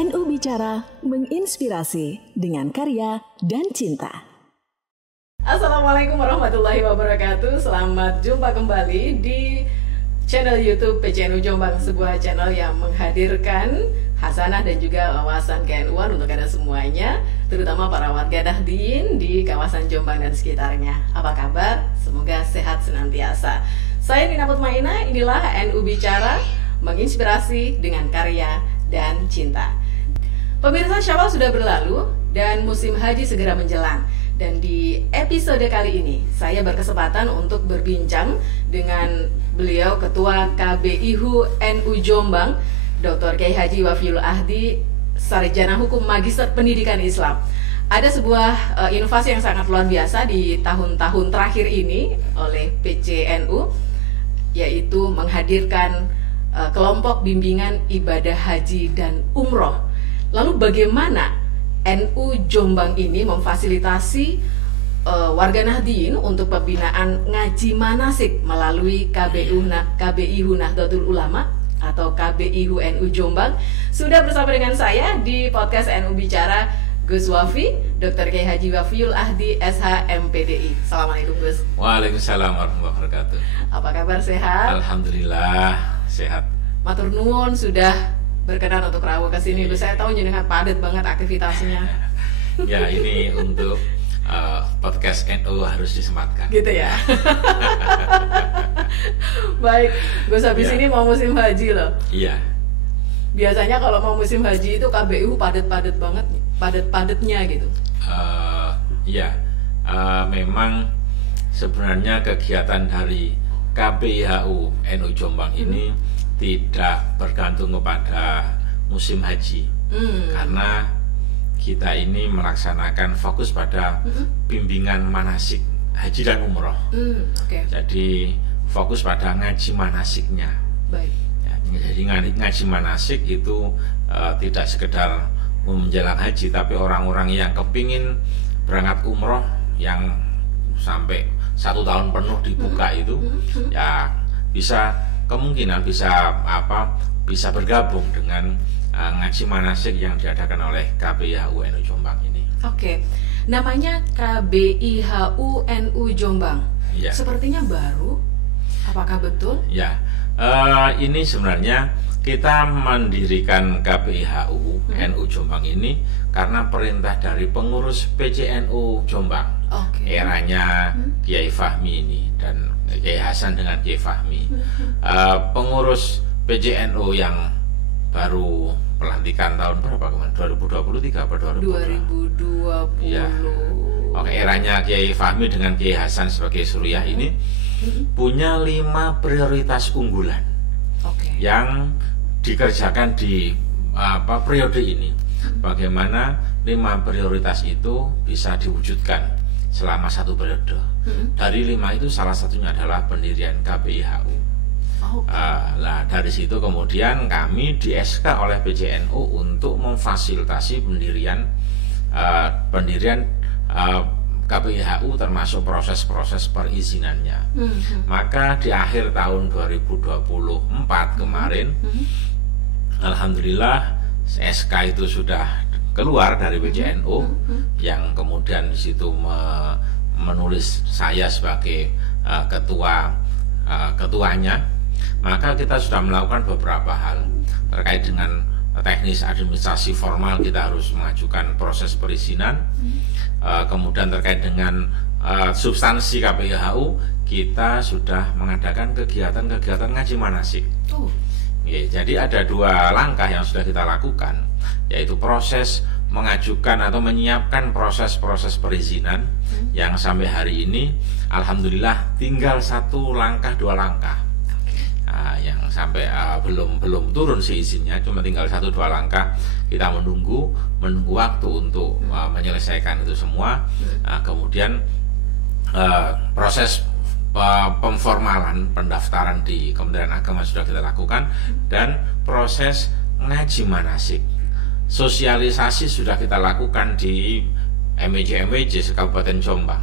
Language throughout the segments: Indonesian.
NU Bicara menginspirasi dengan karya dan cinta. Assalamualaikum warahmatullahi wabarakatuh. Selamat jumpa kembali di channel YouTube PCNU Jombang, sebuah channel yang menghadirkan hasanah dan juga wawasan KNU-an untuk Anda semuanya, terutama para warga Nahdien di kawasan Jombang dan sekitarnya. Apa kabar? Semoga sehat senantiasa. Saya Nina Mutmainah, inilah NU Bicara, menginspirasi dengan karya dan cinta. Pemirsa, Syawal sudah berlalu dan musim haji segera menjelang. Dan di episode kali ini saya berkesempatan untuk berbincang dengan beliau Ketua KBIHU NU Jombang, Dr. Kiai Haji Wafiul Ahdi, Sarjana Hukum Magister Pendidikan Islam. Ada sebuah inovasi yang sangat luar biasa di tahun-tahun terakhir ini oleh PCNU, yaitu menghadirkan kelompok bimbingan ibadah haji dan umroh. Lalu bagaimana NU Jombang ini memfasilitasi warga Nahdien untuk pembinaan ngaji manasik melalui KBIHU Nahdlatul Ulama atau KBIHU NU Jombang? Sudah bersama dengan saya di podcast NU Bicara, Gus Wafi, Dr. Kiai Haji Wafiul Ahdi, SH MPDI. Assalamualaikum Gus. Waalaikumsalam warahmatullahi wabarakatuh. Apa kabar, sehat? Alhamdulillah sehat. Matur nuwun sudah berkenan untuk rawuh ke sini. Saya tahu jenengan padat banget aktivitasnya. Ya, ini untuk podcast NU harus disematkan. Gitu ya. Baik, Gus, habis ini mau musim haji loh. Iya. Biasanya kalau mau musim haji itu KBIHU padat-padat banget, padat-padatnya gitu. Iya. Memang sebenarnya kegiatan dari KBIHU NU Jombang ini tidak bergantung kepada musim haji, karena kita ini melaksanakan fokus pada bimbingan manasik haji dan umroh. Okay. Jadi fokus pada ngaji manasiknya. Baik. Ya, jadi ngaji manasik itu tidak sekedar menjelang haji, tapi orang-orang yang kepingin berangkat umroh yang sampai 1 tahun penuh dibuka itu, ya kemungkinan bisa bergabung dengan ngaji manasik yang diadakan oleh KBIHU NU Jombang ini. Oke. Namanya KBIHU NU Jombang. Ya. Sepertinya baru. Apakah betul? Ya. Ini sebenarnya kita mendirikan KBIHU NU Jombang ini karena perintah dari pengurus PCNU Jombang. Eranya Kiai Fahmi ini dan Kiai Hasan dengan Kiai Fahmi. Pengurus PCNU yang baru pelantikan tahun berapa kemarin? 2023 atau 2020? Ya. Eranya Kiai Fahmi dengan Kiai Hasan sebagai Suriah ini punya 5 prioritas unggulan yang dikerjakan di periode ini. Bagaimana 5 prioritas itu bisa diwujudkan selama 1 periode. Dari 5 itu salah satunya adalah pendirian KBIHU. Dari situ kemudian kami di SK oleh PCNU untuk memfasilitasi pendirian KBIHU termasuk proses-proses perizinannya. Maka di akhir tahun 2024 kemarin, alhamdulillah SK itu sudah keluar dari PCNU, yang kemudian di situ menulis saya sebagai ketuanya. Maka kita sudah melakukan beberapa hal terkait dengan teknis administrasi formal. Kita harus mengajukan proses perizinan. Kemudian terkait dengan substansi KBIHU, kita sudah mengadakan kegiatan-kegiatan ngaji manasik. Jadi ada 2 langkah yang sudah kita lakukan, yaitu proses mengajukan atau menyiapkan proses-proses perizinan yang sampai hari ini alhamdulillah tinggal 1 langkah 2 langkah. Yang sampai belum turun sih izinnya, cuma tinggal 1-2 langkah. Kita menunggu waktu untuk menyelesaikan itu semua. Kemudian proses pemformalan pendaftaran di Kementerian Agama sudah kita lakukan, dan proses ngaji manasik, sosialisasi sudah kita lakukan di MWJ Kabupaten Jombang,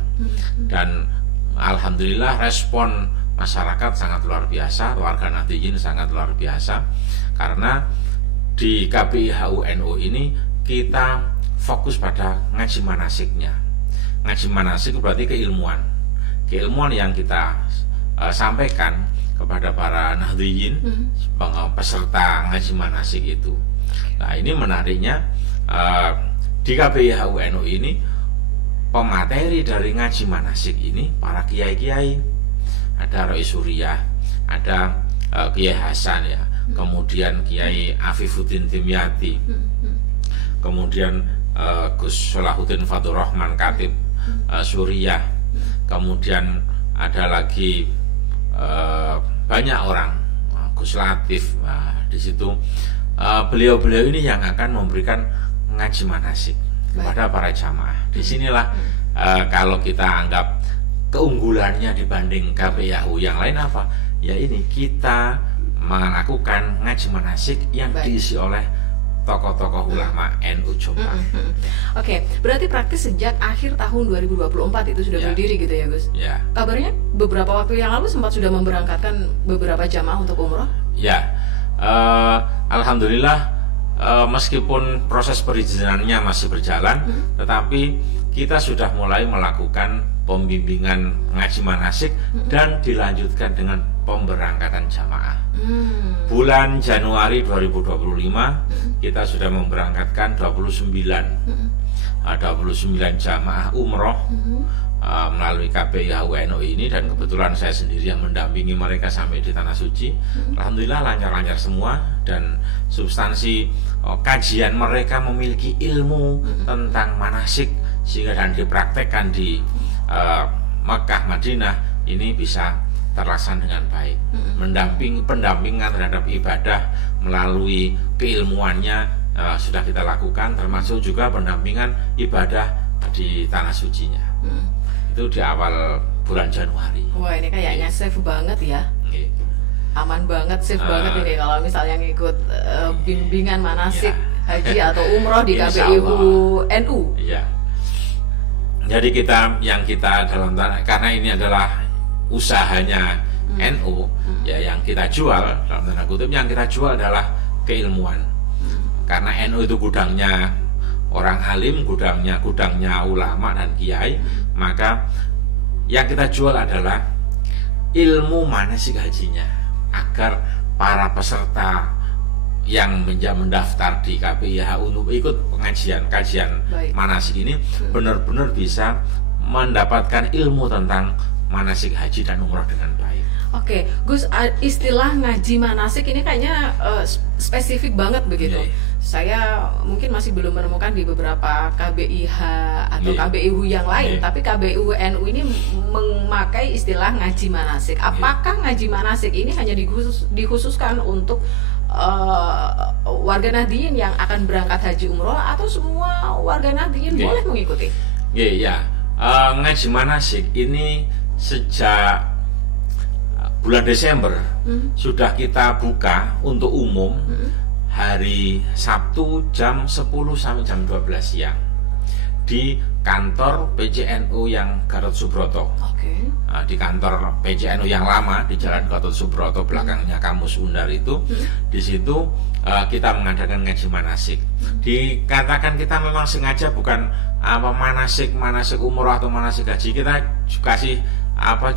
dan alhamdulillah respon masyarakat sangat luar biasa, warga Nahdien sangat luar biasa, karena di KBIHU NU ini kita fokus pada ngaji manasiknya. Ngaji manasik berarti keilmuan yang kita sampaikan kepada para nahdliyin, peserta ngaji manasik itu. Nah, ini menariknya di KBIHU NU ini pemateri dari ngaji manasik ini para kiai-kiai, ada Roy Surya, ada Kiai Hasan ya, kemudian Kiai Afifuddin Dimyati, kemudian Gus Solahuddin Fathurrahman Khatib Surya, kemudian ada lagi banyak orang, Gus Latif. Nah, di situ beliau-beliau ini yang akan memberikan ngaji manasik kepada para jamaah. Disinilah kalau kita anggap keunggulannya dibanding KBIHU yang lain apa? Ya ini kita melakukan ngaji manasik yang diisi oleh tokoh-tokoh ulama NU Jombang. Oke, berarti praktis sejak akhir tahun 2024 itu sudah berdiri gitu ya Gus? Ya. Kabarnya beberapa waktu yang lalu sempat sudah memberangkatkan beberapa jamaah untuk umroh? Ya, alhamdulillah meskipun proses perizinannya masih berjalan, tetapi kita sudah mulai melakukan pembimbingan ngaji manasik dan dilanjutkan dengan pemberangkatan jamaah. Bulan Januari 2025 kita sudah memberangkatkan 29 jamaah umroh melalui KBIHU NU ini, dan kebetulan saya sendiri yang mendampingi mereka sampai di Tanah Suci. Alhamdulillah lancar-lancar semua, dan substansi kajian mereka memiliki ilmu tentang manasik sehingga dan dipraktekkan di Makkah, Madinah ini bisa terlaksana dengan baik. Pendampingan terhadap ibadah melalui keilmuannya sudah kita lakukan, termasuk juga pendampingan ibadah di Tanah Sucinya. Itu di awal bulan Januari. Wah, ini kayaknya safe banget ya. Aman banget, safe banget ini kalau misalnya ngikut bimbingan manasik haji atau umroh di KBIHU NU. Iya. Jadi kita dalam karena ini adalah usahanya NU, ya yang kita jual dalam tanda kutip, yang kita jual adalah keilmuan. Karena NU itu gudangnya orang alim, gudangnya ulama dan kiai, maka yang kita jual adalah ilmu manasik hajinya, agar para peserta yang mendaftar di KBIHU untuk ikut kajian manasik ini benar-benar bisa mendapatkan ilmu tentang manasik haji dan umroh dengan baik. Oke, Gus, istilah ngaji manasik ini kayaknya spesifik banget begitu. Saya mungkin masih belum menemukan di beberapa KBIH atau KBIHU yang lain, tapi KBIHU NU ini memakai istilah ngaji manasik. Apakah ngaji manasik ini hanya dikhususkan untuk warga Nahdliyin yang akan berangkat haji umroh, atau semua warga Nahdliyin boleh mengikuti? Ngaji manasik ini sejak bulan Desember sudah kita buka untuk umum hari Sabtu jam 10 sampai jam 12 siang di kantor PCNU yang Gatot Subroto. Di kantor PCNU yang lama di Jalan Gatot Subroto, belakangnya Kamus Undar itu. Di situ kita mengadakan ngaji manasik. Dikatakan kita memang sengaja bukan manasik umroh atau manasik haji, kita kasih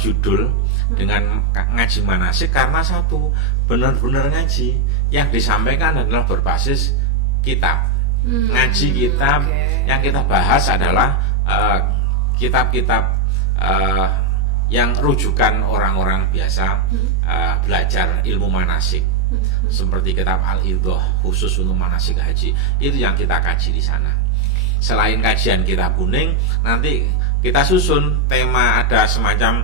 judul dengan ngaji manasik karena satu, benar-benar ngaji yang disampaikan adalah berbasis kitab. Ngaji kitab yang kita bahas adalah kitab-kitab yang rujukan orang-orang biasa belajar ilmu manasik, seperti kitab Al-Idhoh khusus untuk manasik haji. Itu yang kita kaji di sana. Selain kajian kitab kuning, nanti kita susun tema, ada semacam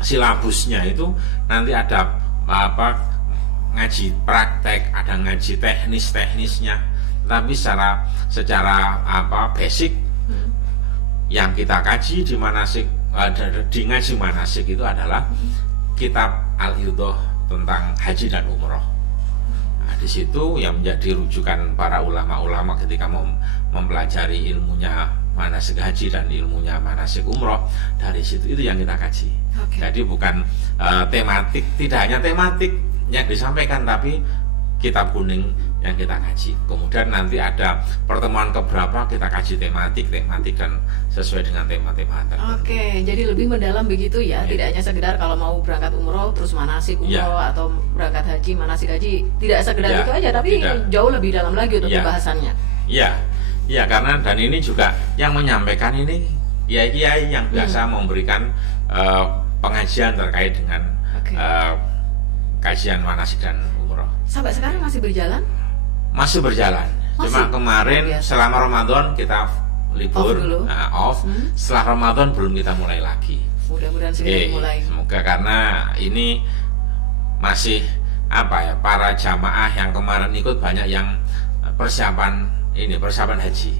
silabusnya itu, nanti ada ngaji praktek, ada ngaji teknisnya. Tapi secara basic yang kita kaji di manasik, di ngaji manasik itu adalah kitab Al-Idhoh tentang haji dan umroh. Nah, di situ yang menjadi rujukan para ulama-ulama ketika mempelajari ilmunya manasik haji dan ilmunya manasik umroh. Dari situ itu yang kita kaji. Jadi bukan tematik, tidak hanya tematik yang disampaikan, tapi kitab kuning yang kita kaji. Kemudian nanti ada pertemuan keberapa kita kaji tematik dan sesuai dengan tema-tema tertentu. Oke, jadi lebih mendalam begitu ya, tidak hanya sekedar kalau mau berangkat umroh terus manasik umroh atau berangkat haji manasik haji, tidak sekedar itu aja, tapi jauh lebih dalam lagi untuk pembahasannya. Iya, karena dan ini juga yang menyampaikan ini kiai-kiai yang biasa memberikan pengajian terkait dengan kajian manasik dan umroh. Sampai sekarang masih berjalan? Masih berjalan. Cuma kemarin selama Ramadan kita libur, off. Setelah Ramadan belum kita mulai lagi. Mudah-mudahan segera dimulai. Semoga, karena ini masih para jamaah yang kemarin ikut banyak yang persiapan haji.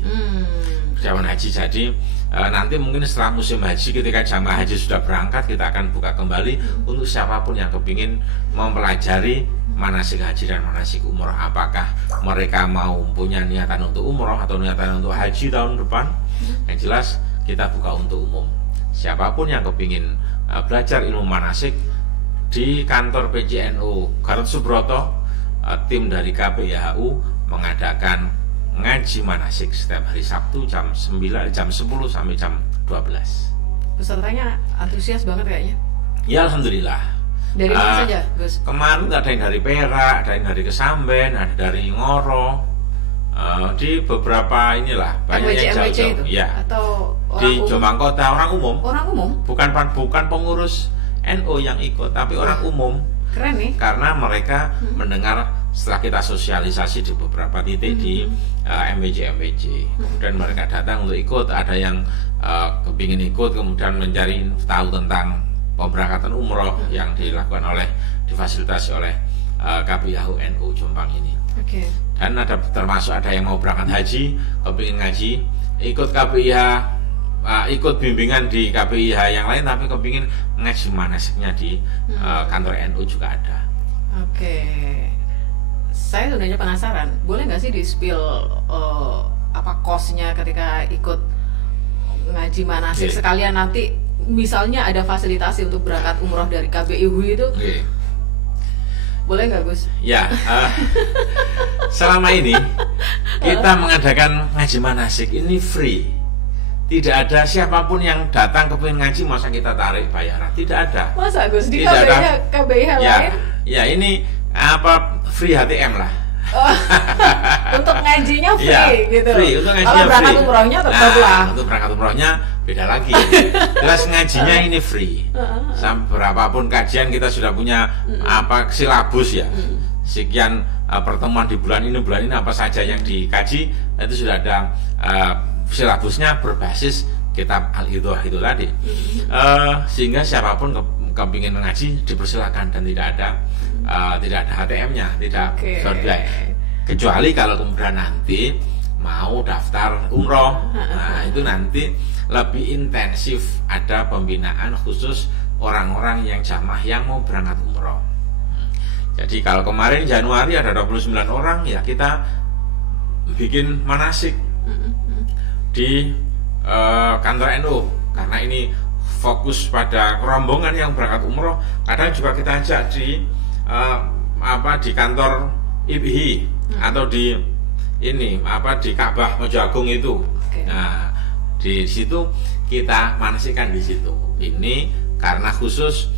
Persiapan haji, jadi nanti mungkin setelah musim haji ketika jamaah haji sudah berangkat, kita akan buka kembali untuk siapapun yang kepingin mempelajari manasik haji dan manasik umroh. Apakah mereka mau punya niatan untuk umroh atau niatan untuk haji tahun depan? Yang jelas kita buka untuk umum. Siapapun yang kepingin belajar ilmu manasik, di kantor PJNU Garut Subroto, tim dari KPIHU mengadakan ngaji manasik setiap hari Sabtu jam 10 sampai jam 12. Pesertanya antusias banget kayaknya. Ya, alhamdulillah. Dari mana saja, Gus? Kemarin ada yang dari Perak, ada yang dari Kesamben, ada dari Ngoro, di beberapa banyak yang jauh-jauh. Itu? Ya. Atau di Jombang Kota, orang umum. Orang umum? Bukan pengurus NU yang ikut, tapi orang umum. Keren nih. Karena mereka mendengar setelah kita sosialisasi di beberapa titik di MWJ. Kemudian mereka datang untuk ikut. Ada yang kepingin ikut, kemudian mencari tahu tentang pemberangkatan umroh yang difasilitasi oleh KPIHU NU Jombang ini. Dan termasuk ada yang mau berangkat haji, kepingin ngaji, ikut KPIH, ikut bimbingan di KPIH yang lain, tapi kepingin ngaji manasiknya di kantor NU juga ada. Saya sebenarnya penasaran, boleh nggak sih di-spill kosnya ketika ikut ngaji manasik sekalian nanti misalnya ada fasilitasi untuk berangkat umroh dari KBIHU itu, boleh nggak, Gus? Ya, selama ini kita mengadakan ngaji manasik ini free. Tidak ada siapapun yang datang kepingin ngaji masa kita tarik bayaran, tidak ada. Masa, Gus? Di KBIH lain? Ya, ini free HTM lah. Untuk ngajinya free gitu. Free, untuk ngajinya kalau berangkat umrohnya tetap lah. Untuk berangkat umrohnya beda lagi. Jelas ngajinya ini free. Sampai berapapun kajian kita sudah punya silabus ya. Sekian pertemuan di bulan ini apa saja yang dikaji, itu sudah ada silabusnya berbasis kitab Al-Idhah itu tadi. Sehingga siapapun kepingin mengaji dipersilakan dan tidak ada HTM-nya, tidak berbiaya. Kecuali kalau kemudian nanti mau daftar umroh, itu nanti lebih intensif, ada pembinaan khusus orang-orang yang jamaah yang mau berangkat umroh. Jadi kalau kemarin Januari ada 29 orang, ya kita bikin manasik di kantor NU, karena ini fokus pada rombongan yang berangkat umroh. Kadang juga kita ajak di kantor IBHI atau di Ka'bah Mojoagung itu. Nah, di situ kita manasikan di situ. Ini karena khusus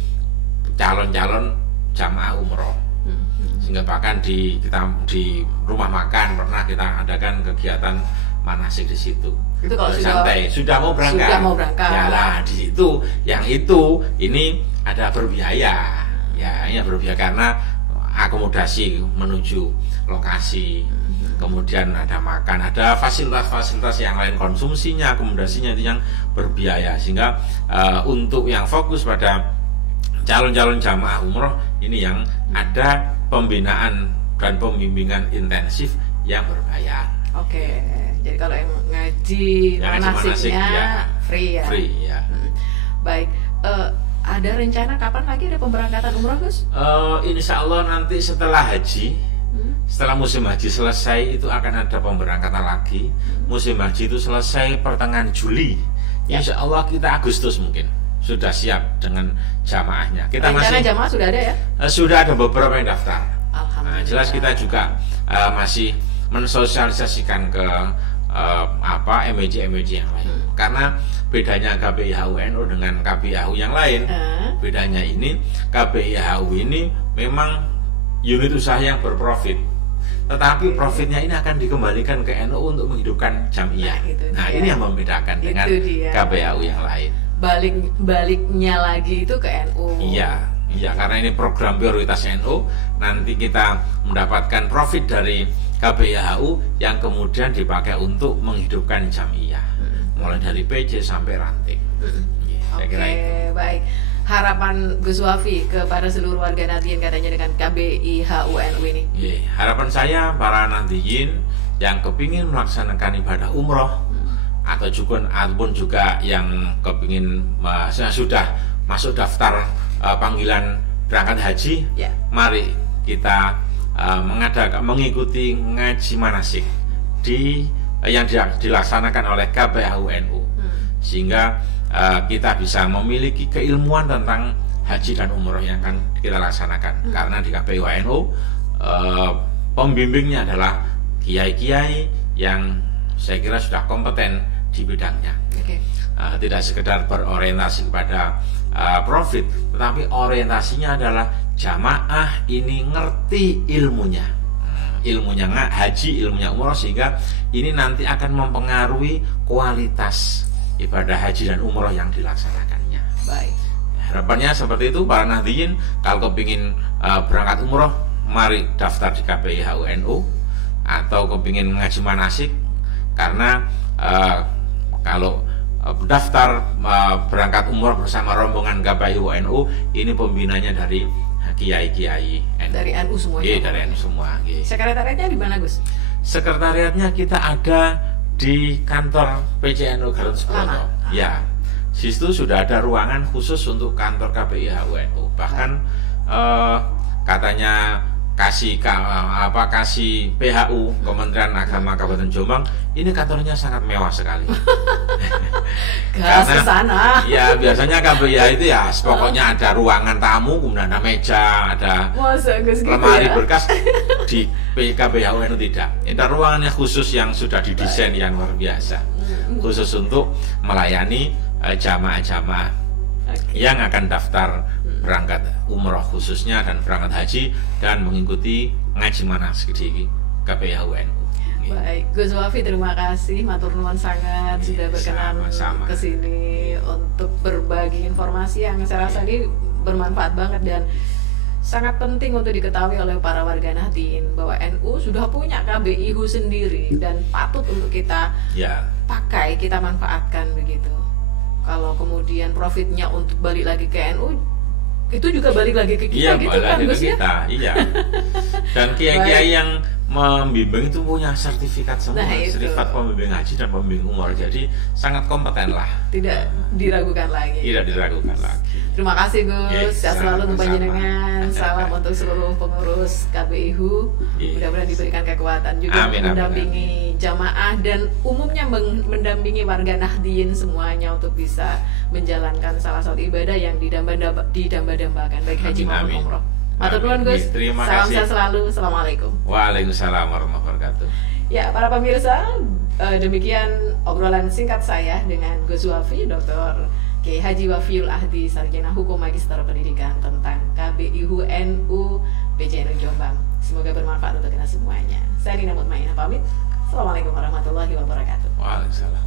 calon-calon jamaah umroh. Sehingga bahkan kita di rumah makan pernah kita adakan kegiatan manasik di situ. Itu kalau sudah mau berangkat. Ya lah, di situ ini ada berbiaya. Ya, ini berbiaya karena akomodasi menuju lokasi. Kemudian ada makan, ada fasilitas-fasilitas yang lain, konsumsinya, akomodasinya itu yang berbiaya. Sehingga untuk yang fokus pada calon-calon jamaah umroh ini yang ada pembinaan dan pembimbingan intensif yang berbayar. Jadi kalau yang ngaji manasiknya free ya. Free ya. Baik. Ada rencana kapan lagi ada pemberangkatan umroh, Gus? Insya Allah nanti setelah haji. Setelah musim haji selesai itu akan ada pemberangkatan lagi. Musim haji itu selesai pertengahan Juli. Insya Allah kita Agustus mungkin sudah siap dengan jamaahnya. Kita rencana jamaah sudah ada ya? Sudah ada beberapa yang daftar. Nah, jelas kita juga masih mensosialisasikan ke MJ yang lain. Karena bedanya KBIHU NU dengan KBIHU yang lain, bedanya ini KBIHU ini memang unit usaha yang berprofit, tetapi profitnya ini akan dikembalikan ke NU untuk menghidupkan jamiah. Nah, ini yang membedakan dengan KBIHU yang lain. Baliknya lagi itu ke NU. Iya, karena ini program prioritas NU, nanti kita mendapatkan profit dari KBIHU yang kemudian dipakai untuk menghidupkan jamiah, mulai dari PJ sampai ranting. Saya kira itu. Baik. Harapan Gus Wafi kepada seluruh warga Nahdliyin katanya dengan KBIHU NU ini. Harapan saya para Nahdliyin yang kepingin melaksanakan ibadah umroh ataupun juga yang kepingin sudah masuk daftar panggilan berangkat haji, mari kita mengikuti ngaji manasik yang dilaksanakan oleh KBIHU NU, sehingga kita bisa memiliki keilmuan tentang haji dan umroh yang akan kita laksanakan. Karena di KBIHU NU pembimbingnya adalah kiai-kiai yang saya kira sudah kompeten di bidangnya. Tidak sekedar berorientasi kepada profit, tetapi orientasinya adalah jamaah ini ngerti ilmunya haji, ilmunya umroh, sehingga ini nanti akan mempengaruhi kualitas ibadah haji dan umroh yang dilaksanakannya. Baik. Harapannya seperti itu para Nahdliyin. Kalau kepingin berangkat umroh, mari daftar di KBIHU NU, atau kepingin ngaji manasik, karena kalau daftar berangkat umroh bersama rombongan KBIHU NU, ini pembinanya dari kiai-kiai NU. Dari NU semua. Dari NU semua. Sekretariatnya di mana, Gus? Sekretariatnya kita ada di kantor PCNU Garut Suprono. Ya, di situ sudah ada ruangan khusus untuk kantor KBIHU NU. Bahkan katanya kasih PHU, Kementerian Agama Kabupaten Jombang, ini kantornya sangat mewah sekali. Gas ke sana. Ya, biasanya KBIH itu ya pokoknya ada ruangan tamu, kemudian ada meja, ada lemari berkas. Di KBIHU NU tidak. Itu ruangannya khusus yang sudah didesain yang luar biasa, khusus untuk melayani jamaah-jamaah yang akan daftar berangkat umroh khususnya dan berangkat haji dan mengikuti ngaji manasik di KBIHU NU. Baik, Gus Wafi, terima kasih, matur nuwun sangat sudah berkenan ke sini untuk berbagi informasi yang saya rasa ini bermanfaat banget dan sangat penting untuk diketahui oleh para warga Nahdliyin bahwa NU sudah punya KBIHU sendiri dan patut untuk kita pakai, kita manfaatkan begitu. Kalau kemudian profitnya untuk balik lagi ke NU, itu juga balik lagi ke kita, gitu kan Gus ya? Iya. Dan kiai-kiai yang membimbing itu punya sertifikat semua, sertifikat pembimbing haji dan pembimbing umroh, jadi sangat kompeten lah. Tidak diragukan lagi. Terima kasih Gus, sehat selalu untuk panjenengan. Salam untuk seluruh pengurus KBIHU. Mudah-mudahan diberikan kekuatan juga mendampingi jamaah dan umumnya mendampingi warga Nahdliyin semuanya untuk bisa menjalankan salah satu ibadah yang didamba-dambakan baik haji maupun umroh. Matur nuwun Gus. Salam sehat selalu. Assalamualaikum. Waalaikumsalam warahmatullahi wabarakatuh. Ya, para pemirsa, demikian obrolan singkat saya dengan Gus Wafi, Dr. Kiai Haji Wafiul Ahdi, Sarjana Hukum Magister Pendidikan, tentang KBIHU NU PCNU Jombang. Semoga bermanfaat untuk kita semuanya. Saya Nina Mutmainah pamit. Assalamualaikum warahmatullahi wabarakatuh. Waalaikumsalam.